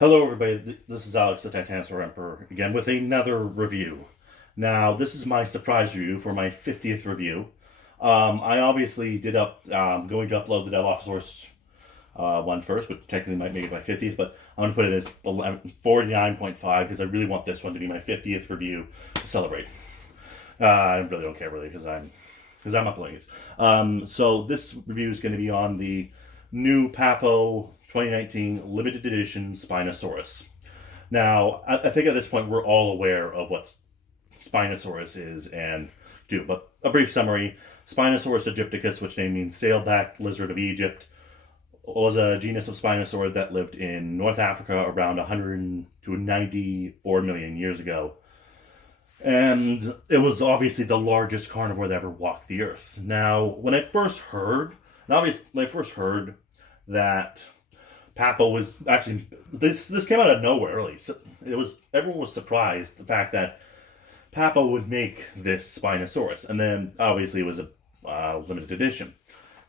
Hello, everybody. This is Alex, the Dinosaur Emperor, again with another review. Now, this is my surprise review for my 50th review. I obviously did going to upload the Dilophosaurus one first, but technically might make it my 50th, but I'm going to put it as 49.5 because I really want this one to be my 50th review to celebrate. I really don't care, really, because I'm uploading it. So this review is going to be on the new Papo 2019 limited edition Spinosaurus. Now, I think at this point we're all aware of what Spinosaurus is and do, but a brief summary: Spinosaurus aegypticus, which name means sailback lizard of Egypt, was a genus of Spinosaur that lived in North Africa around 100 to 94 million years ago. And it was obviously the largest carnivore that ever walked the earth. Now, when I first heard that Papo was actually this came out of nowhere. Really, so everyone was surprised the fact that Papo would make this Spinosaurus, and then obviously it was a limited edition.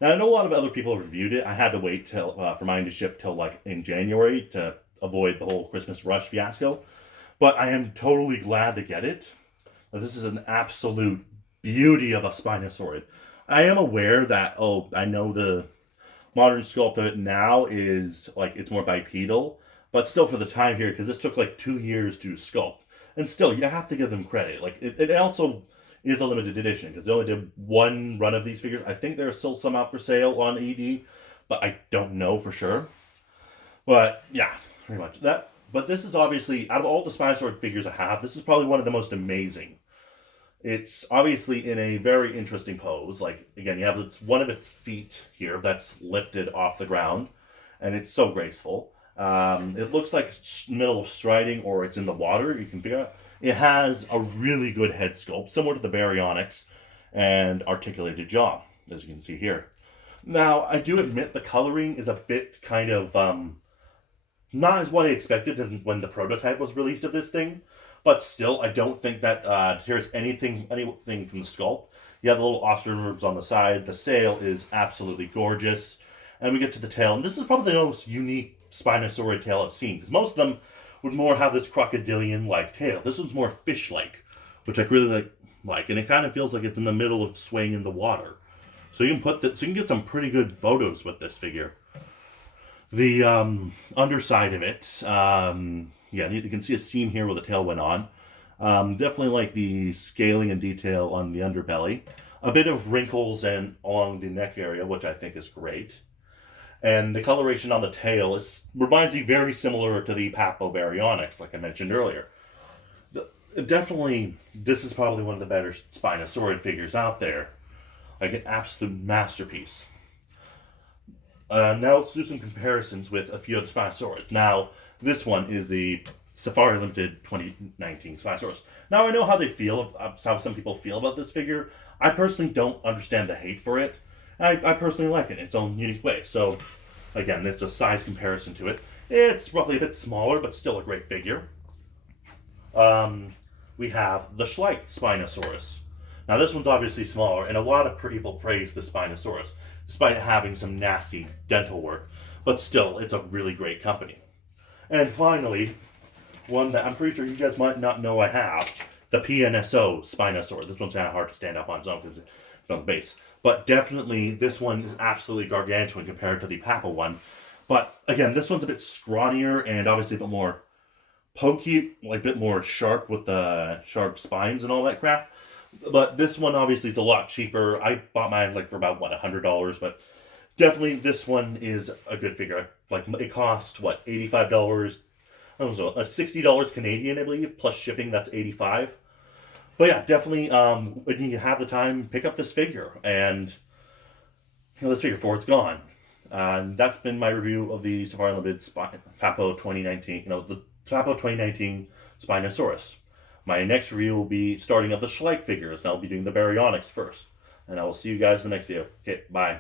Now I know a lot of other people have reviewed it. I had to wait till for mine to ship till like in January to avoid the whole Christmas rush fiasco. But I am totally glad to get it. This is an absolute beauty of a Spinosaurid. I am aware that I know the modern sculpt of it now is like it's more bipedal, but still for the time here, because this took like 2 years to sculpt, and still you have to give them credit. Like it also is a limited edition because they only did one run of these figures. I think there are still some out for sale on ED, but I don't know for sure. But yeah, pretty much that. But this is obviously, out of all the Spinosaurus figures I have, this is probably one of the most amazing. It's obviously in a very interesting pose. Like, again, you have one of its feet here that's lifted off the ground, and it's so graceful. It looks like it's in the middle of striding or it's in the water. You can figure out. It has a really good head sculpt, similar to the Baryonyx, and articulated jaw, as you can see here. Now, I do admit the coloring is a bit kind of not as what I expected when the prototype was released of this thing. But still, I don't think that deters anything from the sculpt. You have the little ostrum ribs on the side. The sail is absolutely gorgeous. And we get to the tail. And this is probably the most unique Spinosaurid tail I've seen. Because most of them would more have this crocodilian-like tail. This one's more fish-like, which I really like. And it kind of feels like it's in the middle of swaying in the water. So you can get some pretty good photos with this figure. The underside of it, yeah, you can see a seam here where the tail went on. Definitely like the scaling and detail on the underbelly. A bit of wrinkles and along the neck area, which I think is great. And the coloration on the tail reminds me very similar to the Papo Baryonyx, like I mentioned earlier. Definitely, this is probably one of the better Spinosaurid figures out there. Like an absolute masterpiece. Now let's do some comparisons with a few other Spinosaurus. Now, this one is the Safari Limited 2019 Spinosaurus. Now, I know how how some people feel about this figure. I personally don't understand the hate for it. I personally like it in its own unique way. So, again, it's a size comparison to it. It's roughly a bit smaller, but still a great figure. We have the Schleich Spinosaurus. Now, this one's obviously smaller, and a lot of people praise the Spinosaurus, despite having some nasty dental work. But still, it's a really great company. And finally, one that I'm pretty sure you guys might not know I have, the PNSO Spinosaur. This one's kind of hard to stand up on its own because it's on the base. But definitely, this one is absolutely gargantuan compared to the Papo one. But again, this one's a bit scrawnier and obviously a bit more pokey, like a bit more sharp with the sharp spines and all that crap. But this one obviously is a lot cheaper. I bought mine for about $100, but definitely this one is a good figure. Like it cost $85. I don't know, $60 Canadian, I believe, plus shipping. That's $85. But yeah, definitely when you have the time, pick up this figure and this figure before it's gone. And that's been my review of the Safari Limited Papo 2019. The Papo 2019 Spinosaurus. My next review will be starting up the Schleich figures, and I'll be doing the Baryonyx first. And I will see you guys in the next video. Okay, bye.